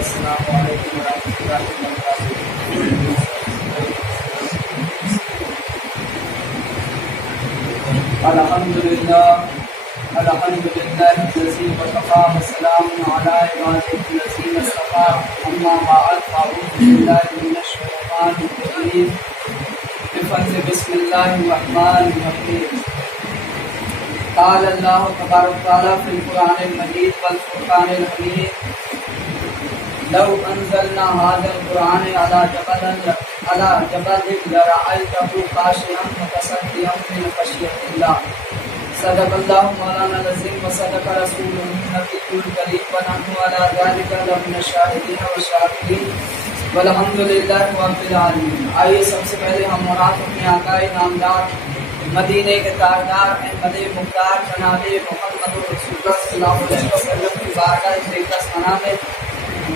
السلام علیکم ورحمۃ اللہ وبرکاتہ۔ الحمد للہ الذی وصفا وسلام علی عبادہ الذین اصطفى، اما بعد فاعوذ باللہ من الشیطان الرجیم، بفضل بسم اللہ الرحمن الرحیم۔ قال اللہ تبارک وتعالی فی القرآن المجید والفرقان الحمید، لو انزلنا هذا القرآن على جبل لرأيته خاشعا متصدعا من خشية الله۔ صدق اللہ مولانا العظیم وصدق رسولہ النبی الکریم، ونحن علی ذلک لمن الشاہدین والشاکرین، والحمد للہ رب العالمین۔ آئیے سب سے پہلے ہم اور آپ اپنے آقائے نامدار مدینے کے تاجدار احمد مختار جناب محمد رسول اللہ صلی اللہ علیہ وسلم کی بارگاہ اقدس ثنا میں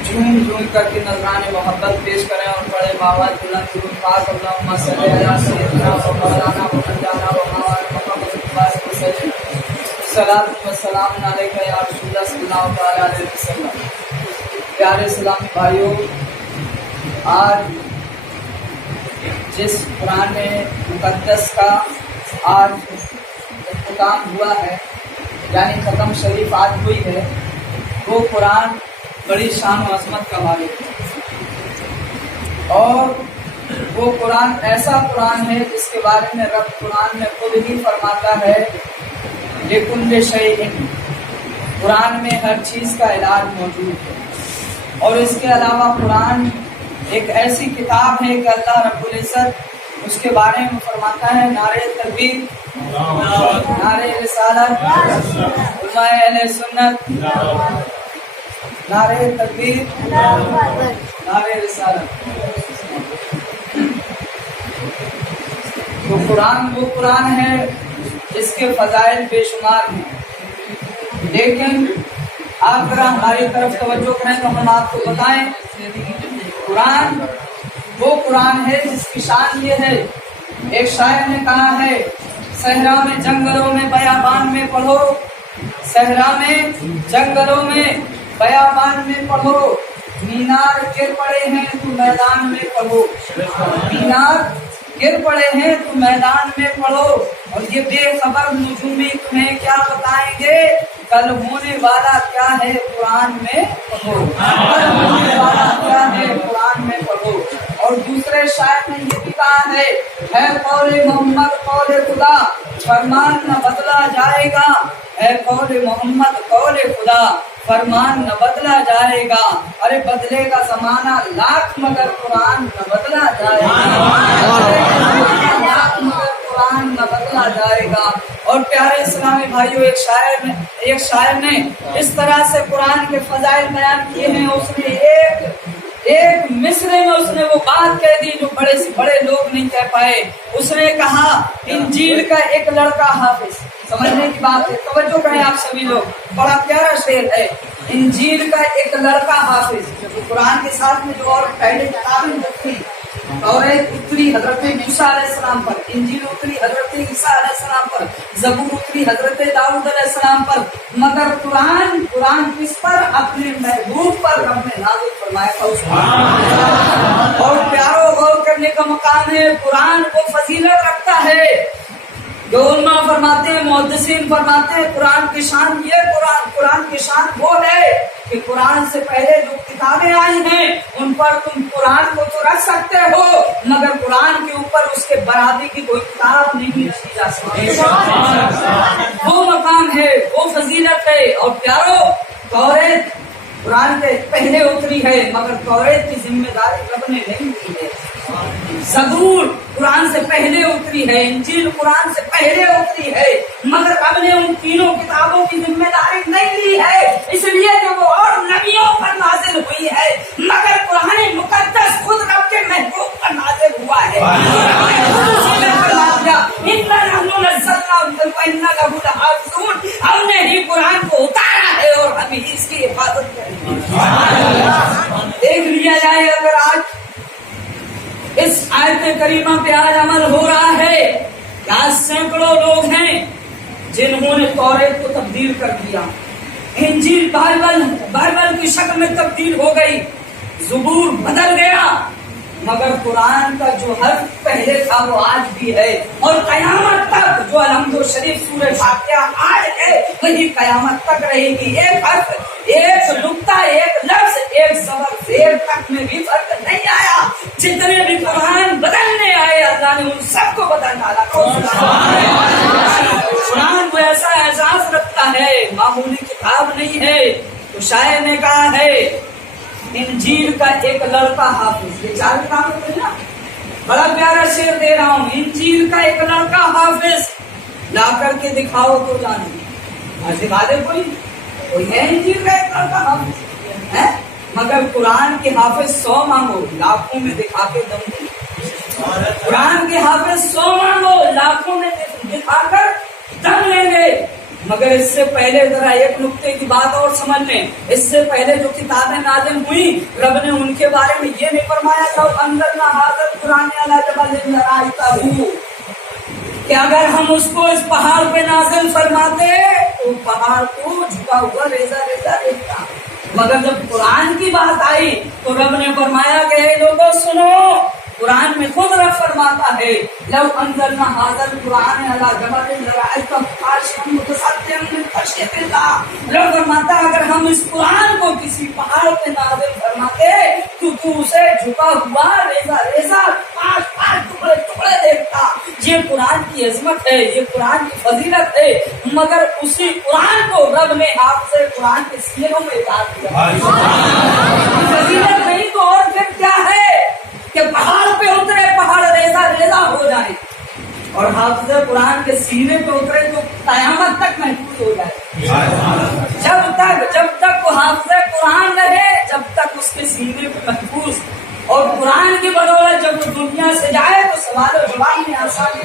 جھوم جھوم کر کے نذران محبت پیش کریں اور بڑے باواد بلند درود پاک اللہم صلی علی سیدنا و مولانا محمد محمد وسلم، صلاۃ و سلام علیک یا رسول اللہ صلی اللہ علیہ وسلم۔ پیارے اسلامی بھائیوں، آج جس قرآن مقدس کا آج اختتام ہوا ہے، یعنی ختم شریف آج ہوئی ہے، وہ قرآن بڑی شان و عظمت کا مالک ہے، اور وہ قرآن ایسا قرآن ہے جس کے بارے میں رب قرآن میں خود ہی فرماتا ہے لِكُلِّ شَيْءٍ، قرآن میں ہر چیز کا علاج موجود ہے۔ اور اس کے علاوہ قرآن ایک ایسی کتاب ہے کہ اللہ رب العزت اس کے بارے میں فرماتا ہے نعرہ تکبیر، نعرہ رسالت، علماء اہل سنت، نعرہ تکبیر، نعرہ رسالت۔ تو قرآن وہ قرآن ہے جس کے فضائل بے شمار ہیں، لیکن آپ ذرا ہماری طرف توجہ کریں تو ہم آپ کو بتائیں قرآن وہ قرآن ہے جس کی شان یہ ہے، ایک شاعر نے کہا ہے صحرا میں جنگلوں میں بیابان میں پڑھو، صحرا میں جنگلوں میں بیابان میں پڑھو، مینار گر پڑے ہیں تو میدان میں پڑھو، مینار گر پڑے ہیں تو میدان میں پڑھو، اور یہ بے خبر نجومی تمہیں کیا بتائیں گے، کل ہونے والا کیا ہے قرآن میں پڑھو، کل ہونے والا کیا ہے قرآن میں پڑھو۔ اور دوسرے شاعر نے یہ بھی کہا ہے قول محمد قول خدا، فرمان نہ بدلا جائے گا، ہے قول محمد قول خدا، فرمان نہ بدلا جائے گا، ارے بدلے گا زمانہ لاکھ مگر قرآن نہ بدلا جائے گا، لاکھ مگر قرآن نہ بدلا جائے گا۔ اور پیارے اسلامی بھائیوں، ایک شاعر نے اس طرح سے قرآن کے فضائل بیان کیے ہیں، اس نے ایک مصرے میں اس نے وہ بات کہہ دی جو بڑے سے بڑے لوگ نہیں کہہ پائے۔ اس نے کہا انجیل کا ایک لڑکا حافظ، سمجھنے کی بات ہے، توجہ کریں آپ سبھی لوگ، بڑا پیارا شعر ہے، انجیل کا ایک لڑکا حافظ۔ قرآن کے ساتھ میں جو اور پہلے کتابیں جو تھیں، توریت اتری حضرت موسیٰ علیہ السلام پر، انجیل اتری حضرت عیسیٰ علیہ السلام پر، زبور اتری حضرت داؤد علیہ السلام پر، مگر قرآن کس پر؟ اپنے محبوب پر رب نے نازل فرمایا تھا۔ اور پیارو غور کرنے کا مقام ہے، قرآن کو فضیلت رکھتا ہے، جو علماء فرماتے ہیں، محدثین فرماتے ہیں قرآن کی شان یہ قرآن کی شان وہ ہے کہ قرآن سے پہلے جو کتابیں آئی ہیں ان پر تم قرآن کو تو رکھ سکتے ہو، مگر قرآن کے اوپر اس کے برابری کی کوئی کتاب نہیں رکھی جا سکتی۔ وہ مقام ہے، وہ فضیلت ہے۔ اور پیارو، توریت قرآن کے پہلے اتری ہے، مگر توریت کی ذمہ داری رب نے نہیں دی ہے۔ زبور قرآن سے پہلے اتری ہے، انجیل قرآن سے پہلے اتری ہے، مگر رب نے ان تینوں کتابوں کی ذمہ داری نہیں لی ہے، اس لیے کہ وہ اور نبیوں پر نازل ہوئی ہے، مگر قرآن مقدس خود رب کے محبوب پر نازل ہوا ہے۔ ہم نے ہی قرآن کو اتارا ہے اور ہم ہی اس کی حفاظت کریں گے۔ دیکھ لیا جائے، اگر آج اس آیت کریمہ پہ آج عمل ہو رہا ہے، آج سینکڑوں لوگ ہیں جنہوں نے توریت کو تبدیل کر دیا، انجیل بائبل کی شکل میں تبدیل ہو گئی، زبور بدل گیا، مگر قرآن کا جو حرف پہلے تھا وہ آج بھی ہے، اور قیامت تک جو الحمد شریف سورہ فاتحہ آج ہے وہی قیامت تک رہے گی۔ ایک حرف، ایک نقطہ، ایک لفظ، ایک زبر زیر تک میں بھی فرق نہیں آیا۔ جتنے بھی قرآن بدلنے آئے اللہ نے ان سب کو بدل ڈالا۔ قرآن کو ایسا اعزاز رکھتا ہے، معمولی کتاب نہیں ہے۔ تو شاعر نے کہا ہے انجیل کا ایک لڑکا حافظ، یہ 4 کتابیں پڑھی نا، بڑا پیارا شعر دے رہا ہوں، انجیل کا ایک لڑکا حافظ لا کر کے دکھاؤ تو جانے، آج دکھا دے کوئی ہے انجیل کا ایک لڑکا حافظ ہے؟ مگر قرآن کے حافظ 100 مانگو لاکھوں میں دکھا کے دم دیں، قرآن کے حافظ 100 مانگو لاکھوں میں دکھا کر دم لیں گے۔ مگر اس سے پہلے ذرا ایک نقطے کی بات اور سمجھ لیں، اس سے پہلے جو کتابیں نازل ہوئی رب نے ان کے بارے میں یہ نہیں فرمایا تھا انزلنا ھذا القرآن علی جبل لرأیتہ، کہ اگر ہم اس کو اس پہاڑ پہ نازل فرماتے تو پہاڑ کو جھکا ہوا ریزہ ریزہ دیکھتا۔ مگر جب قرآن کی بات آئی تو رب نے فرمایا کہ اے لوگوں سنو، قرآن میں خود رب فرماتا ہے لو انزلنا ھذا القرآن علی جبل لرأیتہ خاشعا متصدعا من خشیۃ اللہ، رب فرماتا اگر ہم اس قرآن کو کسی پہاڑ پہ نازل فرماتے تو اسے جھکا ہوا ریزہ ریزہ پانچ ٹکڑے ٹکڑے دیکھتا۔ یہ قرآن کی عظمت ہے، یہ قرآن کی فضیلت ہے، مگر اسی قرآن کو رب نے حافظ قرآن کے سینوں میں ڈال دیا۔ فضیلت نہیں تو اور پھر کیا ہے کہ پہاڑ پہ اترے تھے پہاڑ ریزہ ریزہ ہو جائے اور حافظ قرآن کے سینے پہ اترے تو قیامت تک محفوظ ہو جائے. جب تک وہ حافظ قرآن رہے جب تک اس کے سینے پہ محفوظ, اور قرآن کی بدولت جب وہ دنیا سے جائے تو سوال و جواب میں آسانی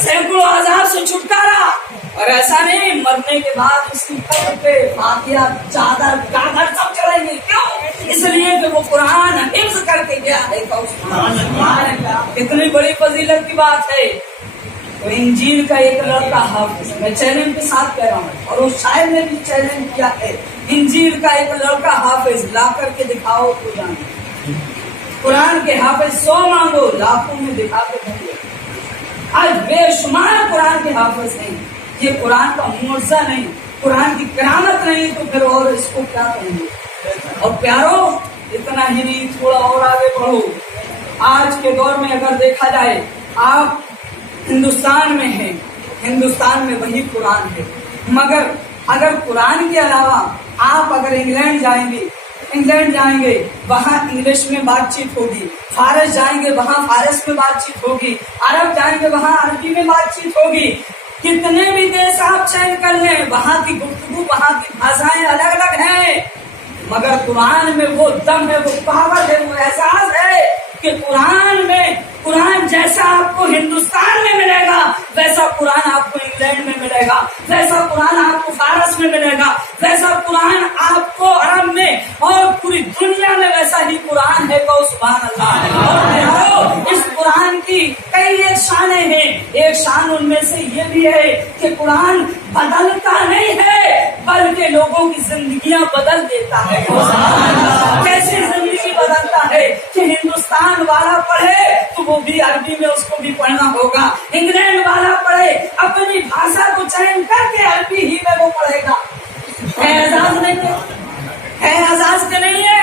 سینکڑوں عذاب سے چھٹکارا. اور ایسا نہیں مرنے کے بعد اس کی قبر پہ فاتحہ چادر گاگھر سب چڑھیں گے. کیوں؟ اس لیے کہ وہ قرآن حفظ کر کے گیا ہے. اتنی بڑی فضیلت کی بات ہے. تو انجیل کا ایک لڑکا حافظ, میں چیلنج کے ساتھ کہہ رہا ہوں اور اس شاعر نے بھی چیلنج کیا ہے, انجیل کا ایک لڑکا حافظ لا کر کے دکھاؤ تو جانے. قرآن کے حافظ 100 مانگو لاکھوں میں دکھا کے دیں. آج بے شمار قرآن کے حافظ نہیں. یہ قرآن کا معجزہ نہیں, قرآن کی کرامت نہیں تو پھر اور اس کو کیا کہیں گے. اور پیارو اتنا ہی نہیں, تھوڑا اور آگے بڑھو. آج کے دور میں اگر دیکھا جائے آپ ہندوستان میں ہیں, ہندوستان میں وہی قرآن ہے, مگر اگر قرآن کے علاوہ آپ اگر انگلینڈ جائیں گے وہاں انگلش میں بات چیت ہوگی, فارس جائیں گے وہاں فارس میں بات چیت ہوگی, عرب جائیں گے وہاں عربی میں بات چیت ہوگی. کتنے بھی دیش آپ چین کر لیں وہاں کی گفتگو وہاں کی بھاشائیں الگ الگ ہیں, مگر قرآن میں وہ دم ہے, وہ پاور ہے, وہ احساس ہے کہ قرآن جیسا آپ کو ہندوستان میں ملے گا ویسا قرآن آپ کو انگلینڈ میں ملے گا, ویسا قرآن آپ کو فارس میں ملے گا, ویسا قرآن آپ کو عرب میں اور پوری دنیا میں ویسا ہی قرآن ہے. تو سبحان اللہ. اور اس قرآن کی کئی ایک شانیں ہیں. ایک شان ان میں سے یہ بھی ہے کہ قرآن بدلتا نہیں ہے بلکہ لوگوں کی زندگیاں بدل دیتا ہے. کیسے زندگی بدلتا ہے کہ ہندوستان والا پڑھے تو وہ بھی عربی میں اس کو بھی پڑھنا ہوگا, انگلینڈ والا پڑھے اپنی بھاشا کو چین کر کے عربی ہی میں وہ پڑھے گا. ہے اعزاز نہیں ہے اعزاز کے نہیں ہے,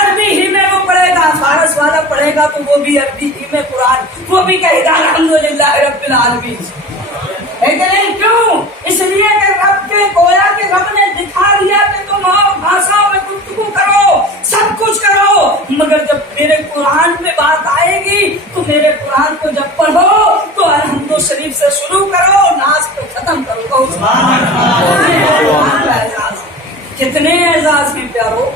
عربی ہی میں وہ پڑھے گا. فارس والا پڑھے گا تو وہ بھی عربی ہی میں قرآن, وہ بھی کہے گا الحمدللہ رب العالمین. ہے کہ نہیں؟ کیوں؟ اس لیے کہ رب کے گویا کہ رب نے دکھا دیا کہ تم اور بھاشاؤں میں گفتگو کرو, سب کچھ کرو, مگر جب میرے قرآن میں بات آئے گی تو میرے قرآن کو جب پڑھو تو الحمد شریف سے شروع کرو, ناز کو ختم کرو. کتنے اعزاز ہیں پیارو.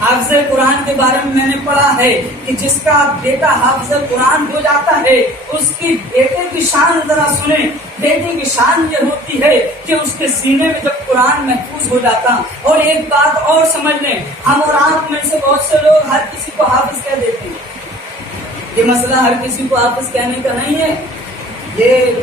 حافظ قرآن کے بارے میں نے پڑھا ہے کہ جس کا بیٹا حافظ قرآن ہو جاتا ہے اس کی بیٹے کی شان ذرا سنیں. بیٹے کی شان یہ ہوتی ہے کہ اس کے سینے میں جب قرآن محفوظ ہو جاتا. اور ایک بات اور سمجھ لیں, ہم اور آپ میں سے بہت سے لوگ ہر کسی کو حافظ کہہ دیتے ہیں. یہ مسئلہ ہر کسی کو حافظ کہنے کا نہیں ہے. یہ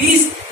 20,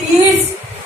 30।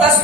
10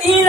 3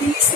30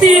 30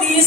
30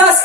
10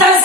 10